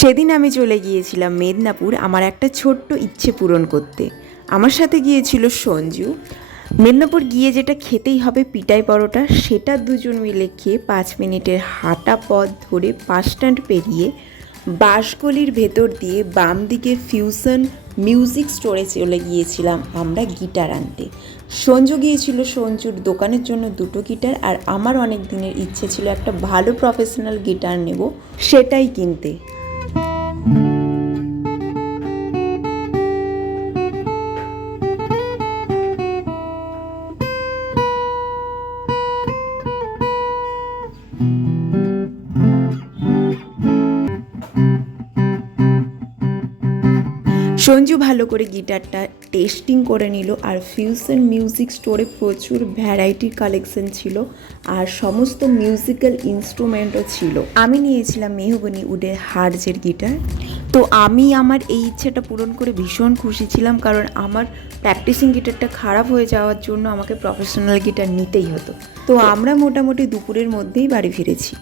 সেদিন আমি চলে গিয়েছিলাম মেদিনীপুর আমার একটা ছোট্ট ইচ্ছে পূরণ করতে। আমার সাথে গিয়েছিল সঞ্জু। মেদিনীপুর গিয়ে যেটা খেতেই হবে পিটাই পরোটা, সেটা দুজন মিলে খেয়ে 5 মিনিটের হাঁটা পথ ধরে বাস স্ট্যান্ড পেরিয়ে বাঁশগলির ভেতর দিয়ে বাম দিকে ফিউশন মিউজিক স্টোরে চলে গিয়েছিলাম আমরা গিটার আনতে। সঞ্জু গিয়েছিল সঞ্জুর দোকানের জন্য 2টো গিটার, আর আমার অনেক দিনের ইচ্ছে ছিল একটা ভালো প্রফেশনাল গিটার নেব, সেটাই কিনতে। সঞ্জু ভালো করে গিটারটা টেস্টিং করে নিল, আর ফিউশন মিউজিক স্টোরে প্রচুর ভ্যারাইটির কালেকশন ছিল আর সমস্ত মিউজিক্যাল ইনস্ট্রুমেন্টও ছিল। আমি নিয়েছিলাম মেহগনি উডের হার্জের গিটার। তো আমি আমার এই ইচ্ছেটা পূরণ করে ভীষণ খুশি ছিলাম, কারণ আমার প্র্যাকটিসিং গিটারটা খারাপ হয়ে যাওয়ার জন্য আমাকে প্রফেশনাল গিটার নিতেই হতো। তো আমরা মোটামুটি দুপুরের মধ্যেই বাড়ি ফিরেছি।